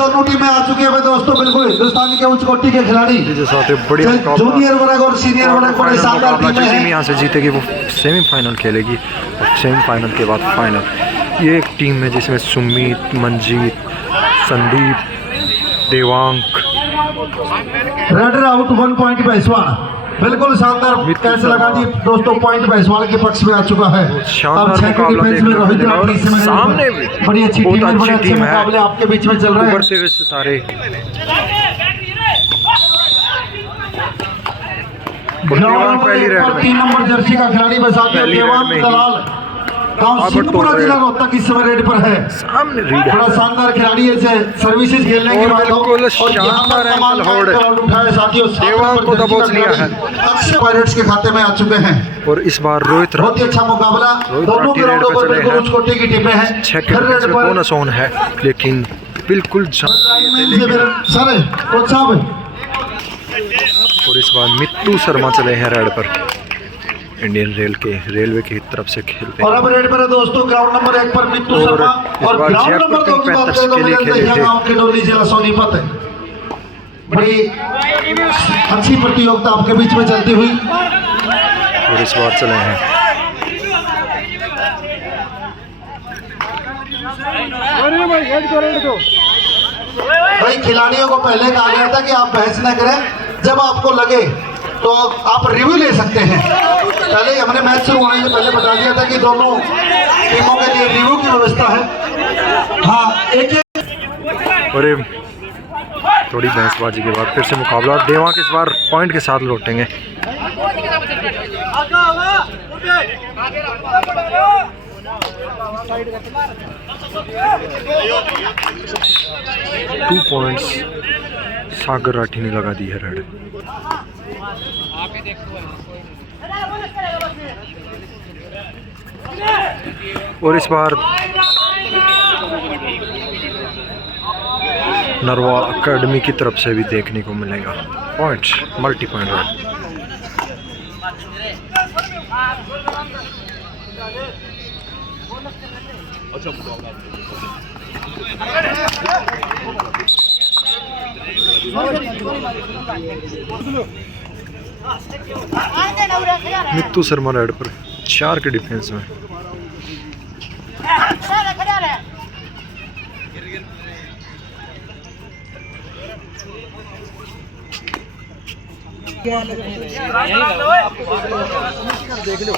दोनों टीमें आ चुकी है दोस्तों, बिल्कुल हिंदुस्तान के उच्च कोटि के खिलाड़ी जूनियर वर्ग और सीनियर वर्ग बड़े शानदार टीमें हैं। यहाँ से जीतेगी वो सेमीफाइनल खेलेगी और सेमीफाइनल के बाद फाइनल। ये एक टीम है जिसमें सुमित, मंजीत, संदीप, देवांक। रेडर आउट 1 पॉइंट भैसवाल, बिल्कुल शानदार कैच लगा दी दोस्तों, पॉइंट भैसवाल के पक्ष में आ चुका है। अब 6 के डिफेंस में रोहित राठी सामने बड़ी अच्छी टीम है, बड़े अच्छे मुकाबले आपके बीच में चल रहे हैं। सितारे पहली रेड में 3 नंबर जर्सी का खिलाड़ी बसाती देवांग दलाल, गांव सिद्धपुरा जिला रोहतक इस समय रेड पर है। सामने बड़ा शानदार खिलाड़ी है, सर्विसेज खेलने के बाद देवांग को दबोच लिया है, अक्षय पायरेट्स के खाते में आ चुके हैं। और इस बार रोहित बहुत ही अच्छा मुकाबला, दोनों ग्राउंडों पर बिल्कुल उच्च कोटि की टीमें हैं। 6 के बोनस ऑन है, लेकिन बिल्कुल सर कोच साहब। और इस बार मित्तू शर्मा चले हैं रेड पर, इंडियन रेलवे की तरफ से खेलते हैं। और अब रेड पर है दोस्तों ग्राउंड नंबर 1 पर मित्तू शर्मा, और ग्राउंड नंबर 2 की बात करें तो गांव के डोली जिला सोनीपत है। बड़ी अच्छी प्रतियोगिता आपके बीच में चलती हुई, और इस बार चले हैं भाई। खिलाड़ियों को पहले कहा गया था कि आप बहस न करें, जब आपको लगे तो आप रिव्यू ले सकते हैं। पहले हमने मैच शुरू होने से पहले बता दिया था कि दोनों टीमों के लिए रिव्यू की व्यवस्था है। हाँ, एक और थोड़ी बहसबाजी के बाद फिर से मुकाबला, और देवांग इस बार पॉइंट के साथ लौटेंगे। टू पॉइंट्स सागर राठी ने लगा दी है रेड। और इस बार नरवा अकेडमी की तरफ से भी देखने को मिलेगा point, multi point red. Mittu Sharma red पर 4 के डिफेंस में। देख लो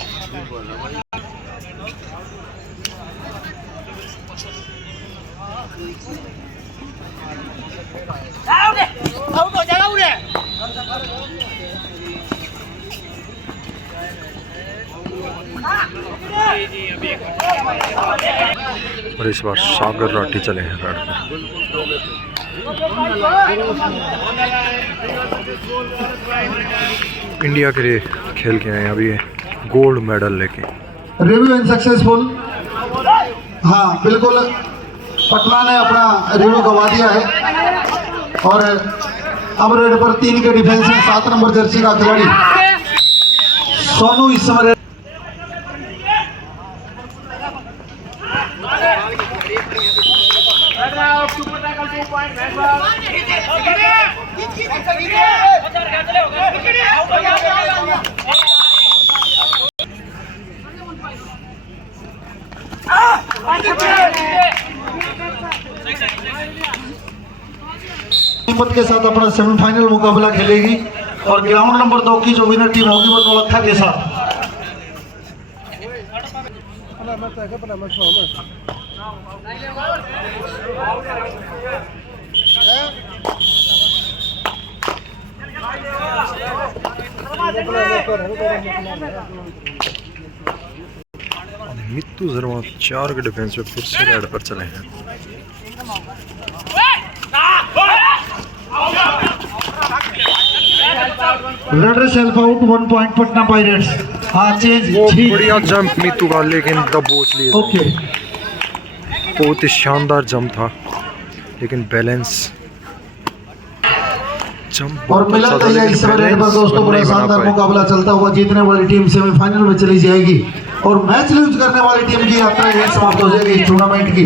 और इस बार सागर राठी चले हैं रेड पर। इंडिया के लिए खेल के आए अभी गोल्ड मेडल लेके। रिव्यू इन सक्सेसफुल, हाँ बिल्कुल, पटना ने अपना रिव्यू गवा दिया है। और अब रेड पर 3 के डिफेंस में 7 नंबर जर्सी का खिलाड़ी सोनू इस समय के साथ अपना सेमीफाइनल मुकाबला खेलेगी, और ग्राउंड नंबर 2 की जो विनर टीम होगी वो नौलखा के साथ। मित्तू शर्मा 4 के डिफेंस में फिर से रेड पर चले हैं। Raider self out 1 point Patna pirates. हाँ चेंज, बढ़िया जंप मित्तू का, लेकिन दबोच लिए। ओके, बहुत ही शानदार जंप था, लेकिन बैलेंस और मिलत है इस समय रेड पर दोस्तों बड़ा शानदार मुकाबला चलता हुआ। जीतने वाली टीम सेमीफाइनल में चली जाएगी, और मैच लूज करने वाली टीम की यात्रा यही समाप्त हो जाएगी इस टूर्नामेंट की।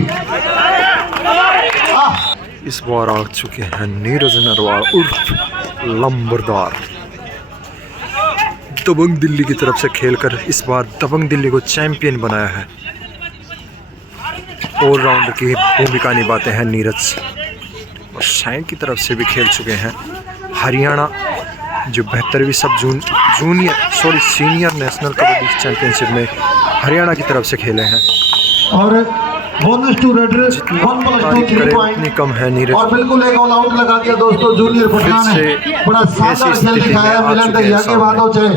इस बार आ चुके हैं नीरज नरवाल उर्फ लंबरदार। दबंग दिल्ली की तरफ से खेलकर इस बार दबंग दिल्ली को चैंपियन बनाया है। ऑलराउंडर की भूमिका निभाते हैं नीरज। और शाइन की तरफ से भी खेल चुके हैं हरियाणा, जो 72वीं सब सीनियर नेशनल कबड्डी चैंपियनशिप में हरियाणा की तरफ से खेले हैं। और बोनस टू रेडर 1+2 3 पॉइंट कम है नीरज। और बिल्कुल एक ऑल आउट लगा दिया दोस्तों जूनियर पटना ने। बड़ा शानदार खेल दिखाया। मिलन दहिया की बात हो चाहे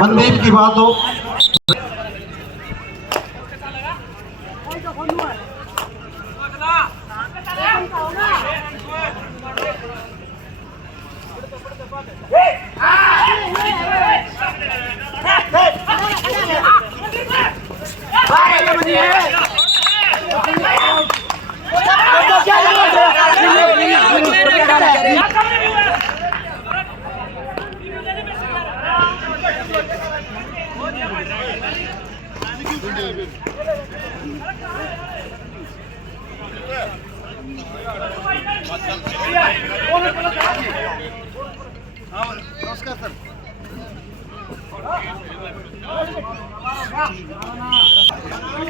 मनदीप की बात हो।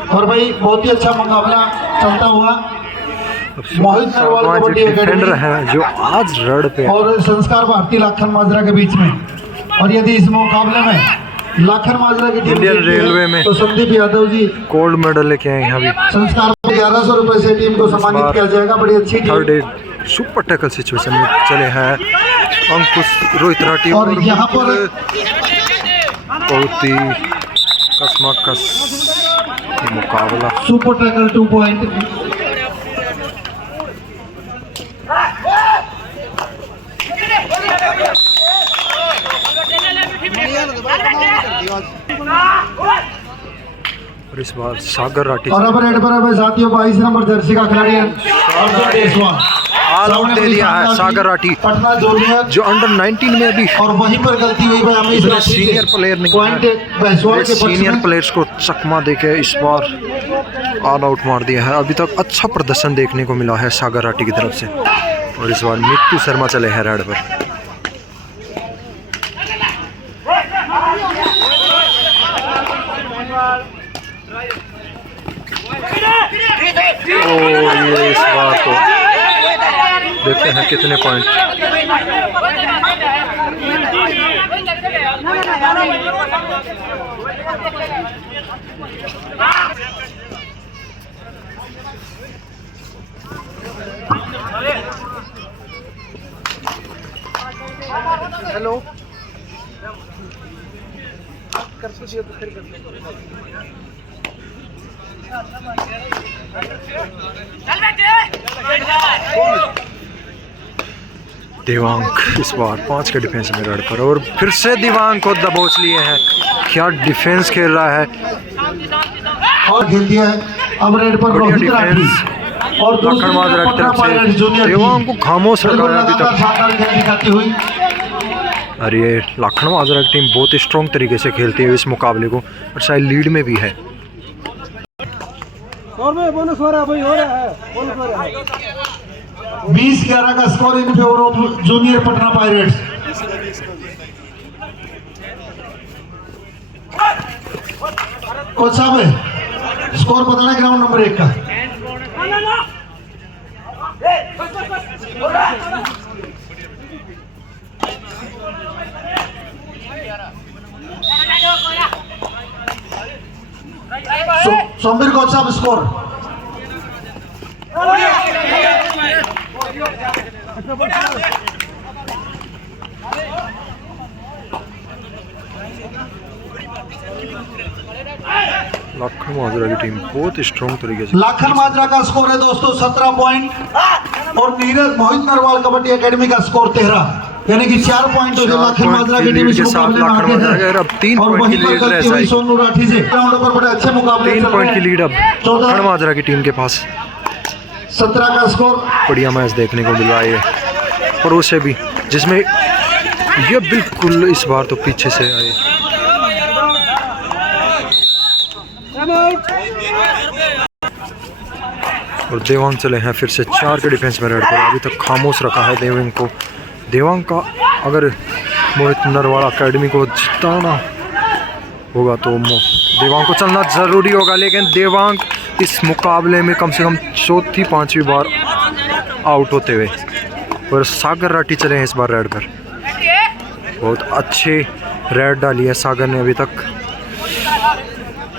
और भाई बहुत ही अच्छा मुकाबला चलता हुआ। मोहित नरवाल कबड्डी एकेडमी है जो आज रड पे और संस्कार भारती लाखन माजरा के बीच में। और यदि इस मुकाबले में लाखन माजरा की टीम इंडियन रेलवे में तो संदीप यादव जी गोल्ड मेडल लेके आए हैं। अभी संस्कार को 1100 रुपए से टीम को सम्मानित किया जाएगा। बड़ी अच्छी टीम। थर्ड एड सुपर टैकल सिचुएशन में चले हैं अंकुश रोहित राठी। और यहाँ पर बहुत ही कसमकस मुकाबला। Super tackle 2 point. और इस बार सागर राठी और अब रेड पर है साथियों 22 नंबर जर्सी का खिलाड़ी आउट दे दिया है सागर राठी पटना जूनियर, जो अंडर 19 में अभी। और वहीं पर गलती हुई भाई हमें सीनियर प्लेयर नहीं, सीनियर प्लेयर्स को चकमा देके इस बार ऑल आउट मार दिया है। अभी तक अच्छा प्रदर्शन देखने को मिला है सागर राठी की तरफ से। और इस बार मित्तू शर्मा चले हैं रेड पर। और ये इस बार तो देखते हैं कितने पॉइंट। हेलो कर दिया तो फिर देवांग इस बार 5 के डिफेंस में रेड पर। और फिर से देवांग को दबोच लिए हैं। क्या डिफेंस खेल रहा है और खेल दिया है। अब रेड पर रोहित राठी और लखन माजरा की तरफ से देवांग को खामोश रखा है अभी तक। अरे ये लखन माजरा की टीम बहुत स्ट्रॉन्ग तरीके से खेलती है इस मुकाबले को, और शायद लीड में भी है। 20-11 का score in favour of junior Patna pirates. Coach साहब स्कोर बताना ग्राउंड नंबर 1 का। सोमवीर कोच साहब स्कोर। लाखन माजरा की टीम बहुत स्ट्रॉन्ग तरीके से। लाखन माजरा का स्कोर है दोस्तों 17 पॉइंट और नीरज मोहित नरवाल कबड्डी एकेडमी का स्कोर 13, यानी कि 4 पॉइंट लाखन माजरा की टीम इस मुकाबले में आगे है। अब 3 पॉइंट की लीड रह जाएगी। सोनू राठी से ग्राउंड पर बड़े अच्छे मुकाबले 3 पॉइंट की लीड अब लाखन माजरा की टीम के पास। 17 का स्कोर। बढ़िया मैच देखने को मिल रहा है और उसे भी जिसमें ये बिल्कुल इस बार तो पीछे से आए। और देवांग चले हैं फिर से 4 के डिफेंस में रेड पर। अभी तक खामोश रखा है देवांग को। देवांग का अगर मोहित नरवाल अकेडमी को जिताना होगा तो देवांग को चलना ज़रूरी होगा, लेकिन देवांग इस मुकाबले में कम से कम 4थी-5वीं बार आउट होते हुए। और सागर राठी चले हैं इस बार रेड पर। बहुत अच्छे रेड डाली है सागर ने अभी तक,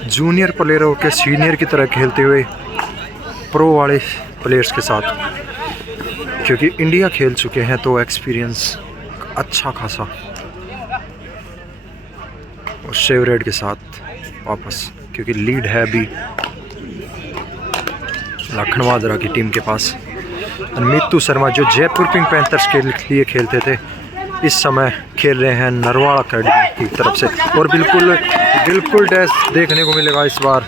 जूनियर प्लेयरों के सीनियर की तरह खेलते हुए प्रो वाले प्लेयर्स के साथ, क्योंकि इंडिया खेल चुके हैं तो एक्सपीरियंस अच्छा खासा। और शेव रेड के साथ वापस, क्योंकि लीड है अभी लखन माजरा की टीम के पास। और मीतू शर्मा जो जयपुर पिंक पैंथर्स के लिए खेलते थे, इस समय खेल रहे हैं नरवाल अकेडमी की तरफ से। और बिल्कुल डैश देखने को मिलेगा इस बार।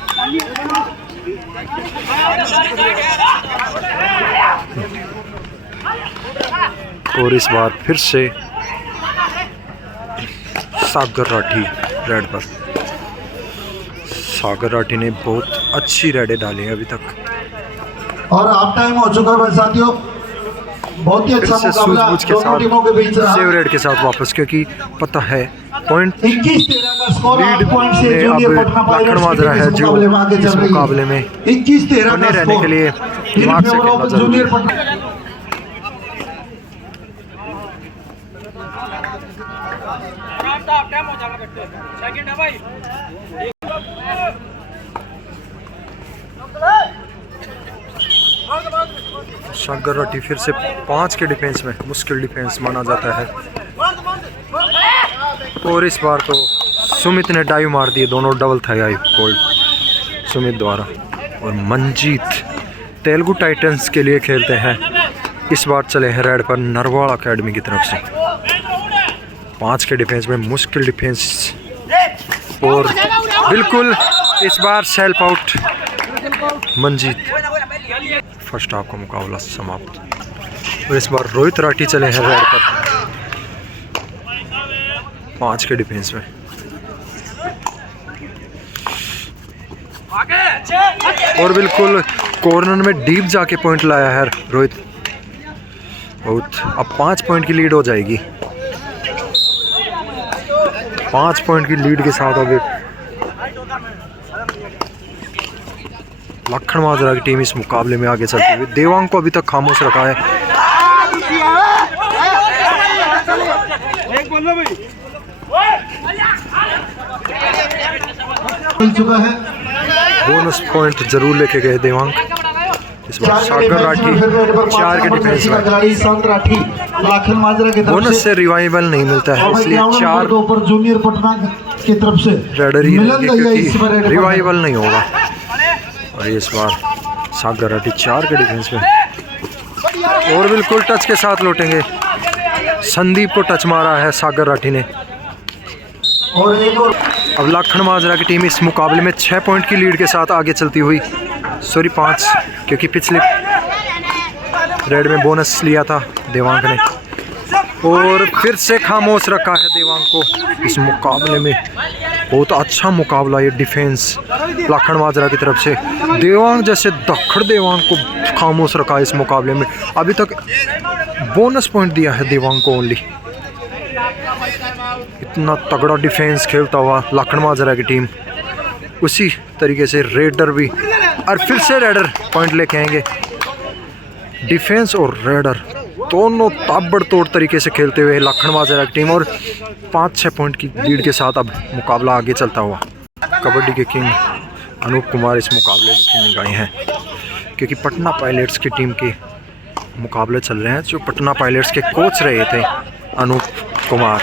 और इस बार फिर से सागर राठी रेड पर। सागर राठी ने बहुत अच्छी रेडें डाली हैं अभी तक। और हाफ टाइम हो चुका है साथियों, बहुत ही अच्छा मुकाबला दोनों टीमों के बीच रहा। सेव रेड के साथ वापस, क्योंकि पता है पॉइंट 21-13 का स्कोर, लीड 8 पॉइंट से में जूनियर अब पटना लखन पायरेट्स माजरा है जो इस मुकाबले में 21-13 बने का रहने के लिए दिमाग से खेलना जरूरी जूनियर है। पटना। सागर राठी फिर से 5 के डिफेंस में, मुश्किल डिफेंस माना जाता है। और इस बार तो सुमित ने डाइव मार दिए, दोनों डबल था बोल्ड सुमित द्वारा। और मंजीत तेलुगु टाइटंस के लिए खेलते हैं, इस बार चले हैं रेड पर नरवाल अकेडमी की तरफ से। 5 के डिफेंस में मुश्किल डिफेंस। और बिल्कुल इस बार self out Manjeet. First half का मुकाबला समाप्त। और इस बार रोहित राठी चले हैं रेड पर 5 के डिफेंस में। और बिल्कुल कॉर्नर में डीप जाके पॉइंट लाया है रोहित। बहुत अब 5 पॉइंट की लीड हो जाएगी। 5 पॉइंट की लीड के साथ अभी लखन माजरा की टीम इस मुकाबले में आगे चलती हुई। देवांग को अभी तक खामोश रखा है। मिल चुका है, बोनस पॉइंट जरूर लेके गए देवांग। इस बार सागर राठी 4 के डिफेंस में। खिलाड़ी संत राठी लखन माजरा की तरफ बोनस से रिवाइवल नहीं मिलता है, इसलिए 4 ऊपर जूनियर पटना की तरफ से रेडर ही रहेंगे, इस बार क्योंकि रिवाइवल नहीं होगा। और इस बार सागर राठी 4 के डिफेंस में। और बिल्कुल टच के साथ लौटेंगे। संदीप को टच मारा है सागर राठी ने। और एक और अब लखन माजरा की टीम इस मुकाबले में 6 पॉइंट की लीड के साथ आगे चलती हुई। सॉरी 5, क्योंकि पिछले रेड में बोनस लिया था देवांग ने। और फिर से खामोश रखा है देवांग को इस मुकाबले में। बहुत अच्छा मुकाबला ये डिफेंस लखन माजरा की तरफ से। देवांग जैसे दखड़ देवांग को खामोश रखा है इस मुकाबले में। अभी तक बोनस पॉइंट दिया है देवांग को ओनली। इतना तगड़ा डिफेंस खेलता हुआ लखन माजरा की टीम, उसी तरीके से रेडर भी। और फिर से रेडर पॉइंट लेके आएंगे। डिफेंस और रेडर दोनों ताबड़तोड़ तरीके से खेलते हुए लखन माजरा की टीम। और 5-6 पॉइंट की लीड के साथ अब मुकाबला आगे चलता हुआ। कबड्डी के किंग अनूप कुमार इस मुकाबले की निगाहें हैं, क्योंकि पटना पायलट्स की टीम के मुकाबले चल रहे हैं। जो पटना पायलट्स के कोच रहे थे अनूप कुमार।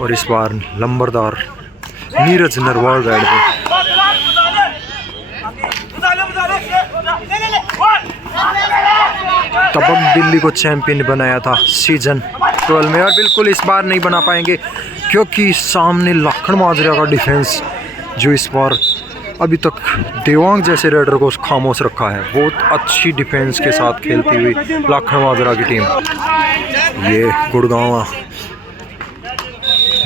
और इस बार लंबरदार नीरज नरवाल रेड पे। तबक दिल्ली को चैंपियन बनाया था सीजन 12 में। और बिल्कुल इस बार नहीं बना पाएंगे, क्योंकि सामने लखन माजरा का डिफेंस जो इस बार अभी तक देवांग जैसे रेडर को खामोश रखा है। बहुत अच्छी डिफेंस के साथ खेलती हुई लखन माजरा की टीम। ये गुड़गांव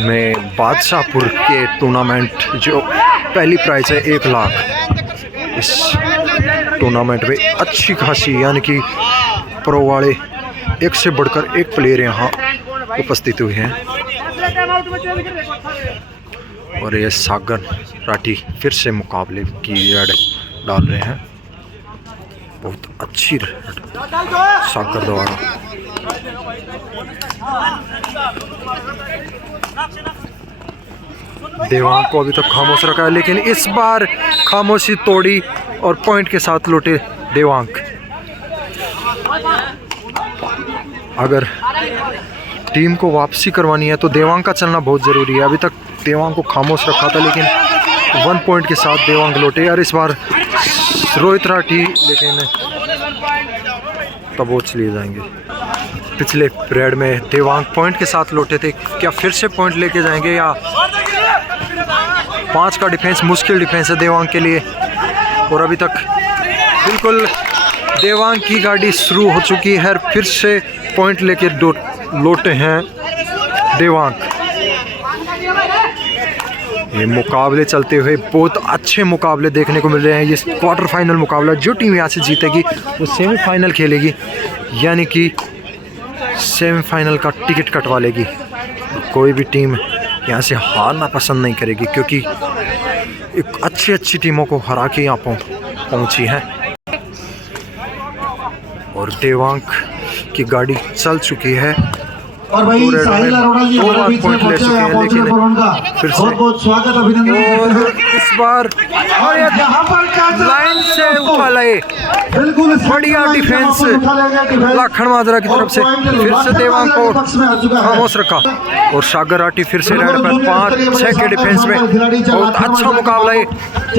में बादशाहपुर के टूर्नामेंट जो पहली प्राइज है 1 लाख, इस टूर्नामेंट में अच्छी खासी यानी कि प्रो वाले एक से बढ़कर एक प्लेयर यहाँ उपस्थित हुए हैं। और ये सागर राठी फिर से मुकाबले की रेड डाल रहे हैं। बहुत अच्छी रेड सागर द्वारा। देवांग को अभी तक खामोश रखा है, लेकिन इस बार खामोशी तोड़ी और पॉइंट के साथ लौटे देवांग। अगर टीम को वापसी करवानी है तो देवांग का चलना बहुत ज़रूरी है। अभी तक देवांग को खामोश रखा था, लेकिन 1 पॉइंट के साथ देवांग लौटे। और इस बार रोहित राठी लेकिन दबोच लिए जाएंगे। पिछले पीरियड में देवांग पॉइंट के साथ लौटे थे, क्या फिर से पॉइंट लेके जाएंगे या 5 का डिफेंस मुश्किल डिफेंस है देवांग के लिए। और अभी तक बिल्कुल देवांग की गाड़ी शुरू हो चुकी है, फिर से पॉइंट लेके लौटे हैं देवांग। ये मुकाबले चलते हुए बहुत अच्छे मुकाबले देखने को मिल रहे हैं। ये क्वार्टर फाइनल मुकाबला, जो टीम यहाँ से जीतेगी वो सेमीफाइनल खेलेगी, यानी कि सेमीफाइनल का टिकट कटवा लेगी। कोई भी टीम यहाँ से हारना पसंद नहीं करेगी, क्योंकि एक अच्छी टीमों को हरा के यहाँ पहुँची है। और देवांग की गाड़ी चल चुकी है और भाई साहिल अरोड़ा जी हमारे बीच में पहुंचे हैं, लेकिन उनका बहुत बहुत स्वागत अभिनंदन। और इस बार यहाँ पर लाइन से उठा लाए, बिल्कुल बढ़िया डिफेंस लाखन माजरा की तरफ से। फिर से देवांग को खामोश रखा और सागर राठी फिर से रेड पर 5-6 के डिफेंस में बहुत अच्छा मुकाबला है।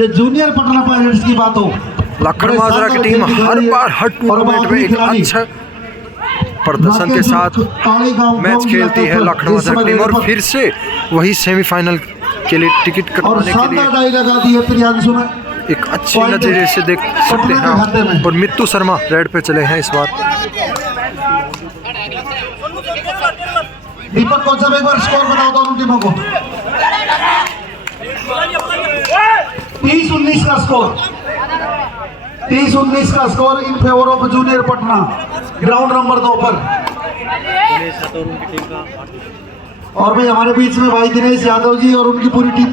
जूनियर पटना पायरेट्स की बात हो, लाखन माजरा की टीम हर बार हर टूर्नामेंट में एक अच्छा प्रदर्शन के साथ मैच खेलती है लाखन माजरा की टीम। और फिर से वही सेमीफाइनल के लिए टिकट कटवाने के लिए एक अच्छे नतीजे से देख सकते हैं। और मित्तू शर्मा रेड पे चले हैं इस बार। दीपक कौन सा एक बार स्कोर बताओ दोनों टीमों को। 30-19 का स्कोर, 30-19 का score in favour of junior Patna, ground number 2 पर। और भाई हमारे बीच में भाई दिनेश यादव जी और उनकी पूरी टीम,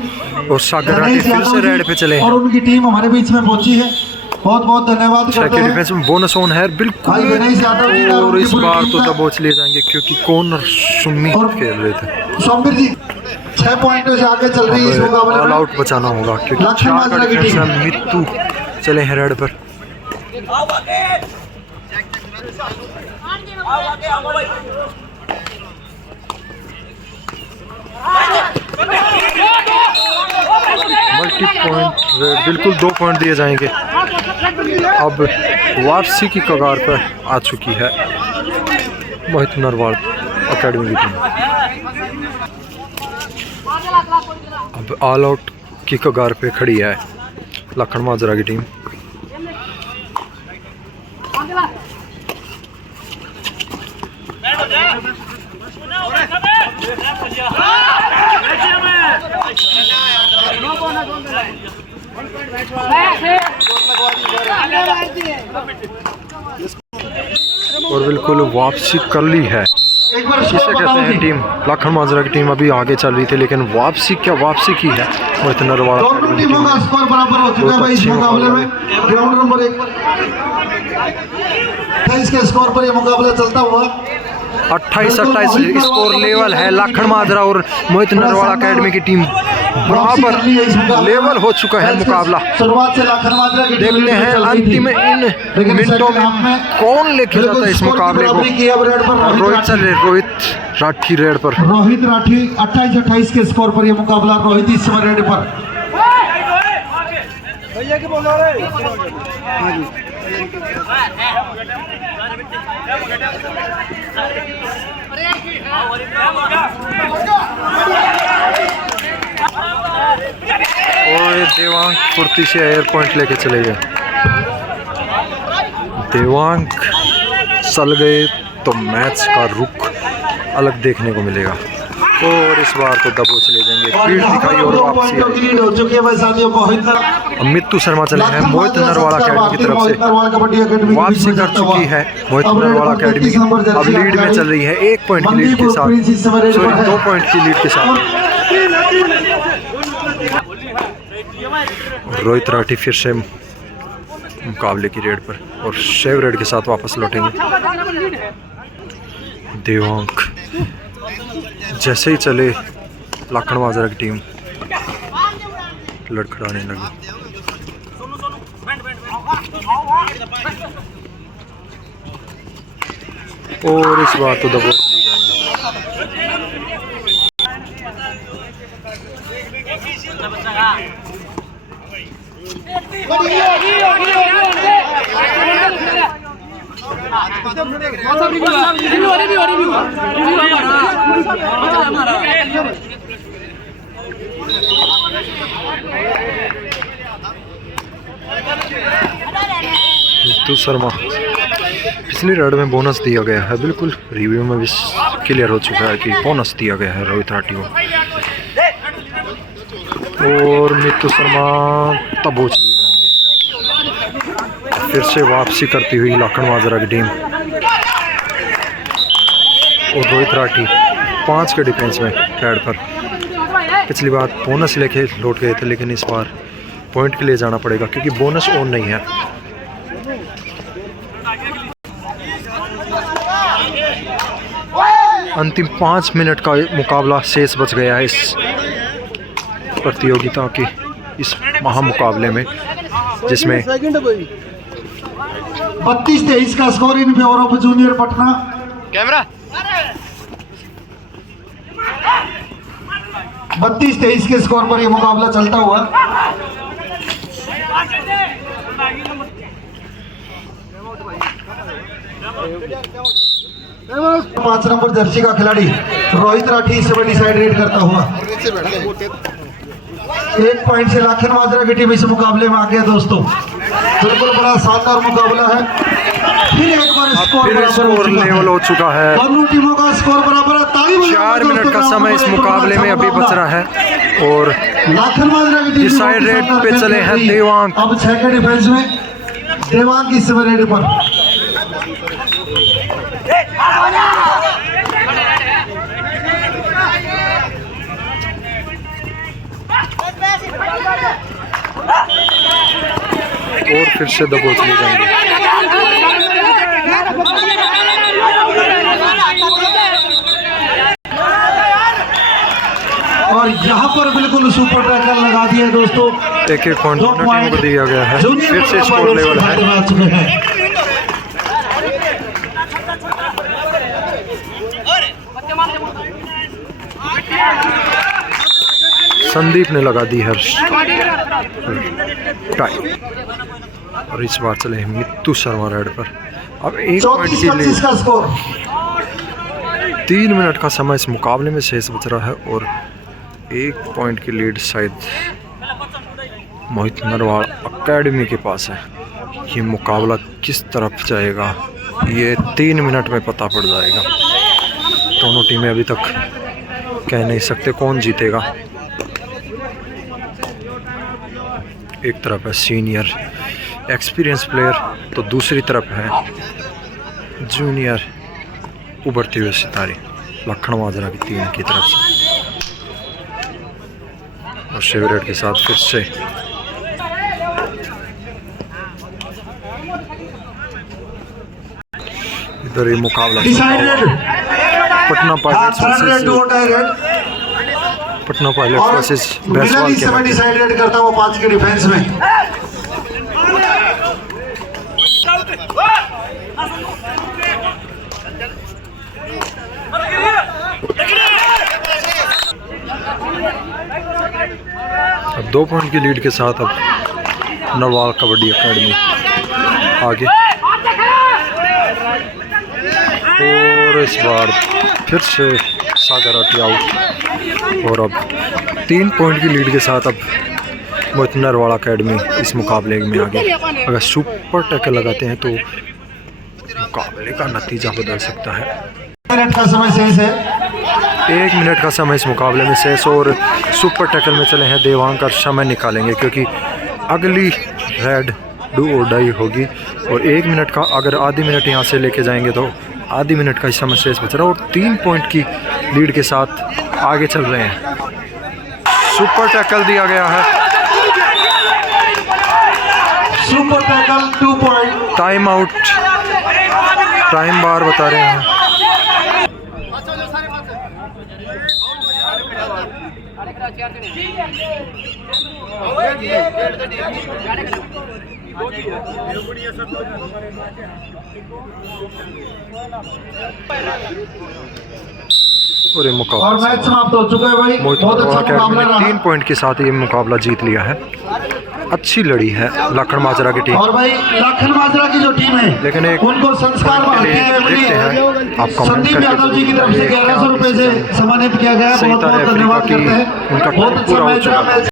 और सागर राठी फिर से रेड पे चले और उनकी टीम हमारे बीच में पहुंची है। बहुत बहुत धन्यवाद करते हैं। डिफेंस में बोनस ऑन है बिल्कुल। दिनेश यादव जी और इस बार तो दबोच लिए जाएंगे, क्योंकि कॉर्नर सुम्मी खेल रहे थे। सोमवीर जी 6 पॉइंटों से आगे चल रही है इस मुकाबले में। ऑल आउट बचाना होगा, क्योंकि 4 का डिफेंस में मित्तू चले हैं रेड पर। मल्टी पॉइंट बिल्कुल 2 पॉइंट दिए जाएंगे। अब वापसी की कगार पर आ चुकी है मोहित नरवाल अकेडमी की टीम। अब ऑल आउट की कगार पे खड़ी है लाखन माजरा की टीम। और बिल्कुल वापसी कर ली है, इसे कहते हैं टीम। लाखन माजरा की टीम अभी आगे चल रही थी, लेकिन वापसी क्या वापसी की है मोहित नरवाल दोनों टीमों का स्कोर बराबर हो चुका है भाई इस मुकाबले में। ग्राउंड नंबर 1 पर 28 के स्कोर पर यह मुकाबला चलता हुआ 28-28 स्कोर लेवल है। लाखन माजरा और मोहित नरवाल अकेडमी की टीम बराबर लेवल हो चुका है मुकाबला। शुरुआत से लाखन माजरा की टीम देखते हैं अंतिम इन मिनटों में कौन लेके जाता है इस मुकाबले को। रोहित राठी रेड पर। रोहित राठी 28-28 के स्कोर पर यह मुकाबला रोहित इस समय रेड पर। और देवांग फुर्ती से एयर पॉइंट लेके चले गए। देवांग चल गए तो मैच का रुख अलग देखने को मिलेगा। और इस बार तो दबोच ले जाएंगे, और पीठ यहाँ पर दिखाई और 2 वापसी पॉइंटों की आई। लीड हो चुकी है भाई साथियों। मोहित अब मित्तू शर्मा चले हैं मोहित नरवाला अकेडमी की तरफ से, कबड्डी अकेडमी वापसी कर चुकी है मोहित नरवाला अकेडमी। अब लीड में चल रही है 1 पॉइंट की लीड के साथ, सॉरी 2 पॉइंट की लीड के साथ। रोहित राठी फिर से मुकाबले की रेड पर और शेव रेड के साथ वापस लौटेंगे। देवांक जैसे ही चले लाखन माजरा की टीम लड़खड़ाने लगी। और इस बार तो दबोच ली जाएंगे। मित्तू शर्मा पिछली रेड में बोनस दिया गया है, बिल्कुल रिव्यू में भी क्लियर हो चुका है कि बोनस दिया गया है रोहित राठी को। और मित्तू शर्मा दबोच लिए जाएंगे। फिर से वापसी करती हुई लाखन माजरा की टीम और रोहित राठी 5 के डिफेंस में रेड पर। पिछली बार बोनस लेके लौट गए थे, लेकिन इस बार पॉइंट के लिए जाना पड़ेगा क्योंकि बोनस ऑन नहीं है। अंतिम 5 मिनट का मुकाबला शेष बच गया है इस प्रतियोगिता के इस महामुकाबले में, जिसमें 32-23 का score in favour of junior Patna. Camera 32-23 के स्कोर पर ये मुकाबला चलता हुआ। पांच नंबर जर्सी का खिलाड़ी रोहित राठी इस समय डिसाइड रेड करता हुआ 1 पॉइंट से लाखन माजरा की टीम इस मुकाबले में आ गया। दोस्तों बिल्कुल बड़ा शानदार मुकाबला है। फिर एक बार स्कोर लेवल हो चुका है। दोनों टीमों का स्कोर बराबर है। 4 मिनट का समय इस मुकाबले में अभी बच रहा है और लाखन माजरा की टीम डिसाइड रेड पे चले हैं देवांग। अब 6 के डिफेंस में देवांग इस समय रेड पर। और फिर से दबोच लिए जाएंगे। और यहाँ पर बिल्कुल सुपर टैकल लगा दिया दोस्तों। एक पॉइंट दोनों टीमों को दिया गया है। फिर से स्कोर लेवल है। संदीप ने लगा दी है टाई और इस बार चले मित्तू शर्मा रेड पर। अब 1 पॉइंट की लीड, 3 मिनट का समय इस मुकाबले में शेष बच रहा है और 1 पॉइंट की लीड शायद मोहित नरवाला अकेडमी के पास है। ये मुकाबला किस तरफ जाएगा ये 3 मिनट में पता पड़ जाएगा। दोनों टीमें अभी तक कह नहीं सकते कौन जीतेगा। एक तरफ है सीनियर एक्सपीरियंस प्लेयर तो दूसरी तरफ है जूनियर उभरते हुए सितारे लाखन माजरा की टीम की तरफ से। और शेवरेट के साथ फिर से इधर ये मुकाबला पटना पायलट वर्सेस बैसवाल के बीच डिसाइड करता हुआ 5 के डिफेंस में। अब 2 पॉइंट की लीड के साथ अब नरवाल कबड्डी अकेडमी आगे। और इस बार फिर से सागर राठी आउट और अब 3 पॉइंट की लीड के साथ अब मोहित नरवाला अकेडमी इस मुकाबले में आगे। अगर सुपर टैकल लगाते हैं तो मुकाबले का नतीजा बदल सकता है। मिनट का समय शेष है। 1 मिनट का समय इस मुकाबले में शेष और सुपर टैकल में चले हैं देवांग का समय निकालेंगे क्योंकि अगली रेड डू और डाई होगी। और 1 मिनट का अगर आधी मिनट यहाँ से लेके जाएंगे तो आधी मिनट का समय शेष बच रहा है और 3 पॉइंट की लीड के साथ आगे चल रहे हैं। सुपर टैकल दिया गया है, super tackle 2 point. Time out, time बार बता रहे हैं। और ये मुकाबला और मैच समाप्त हो चुका है भाई, बहुत अच्छा मुकाबला रहा। 3 पॉइंट के साथ ये मुकाबला जीत लिया है। अच्छी लड़ी है लाखन माजरा की टीम। और भाई लाखन माजरा की जो टीम है लेकिन एक उनको संस्कार भारती संदीप यादव जी की तरफ से 1100 रुपए से सम्मानित किया गया। बहुत बहुत धन्यवाद करते हैं। उनका बहुत अच्छा मैच रहा।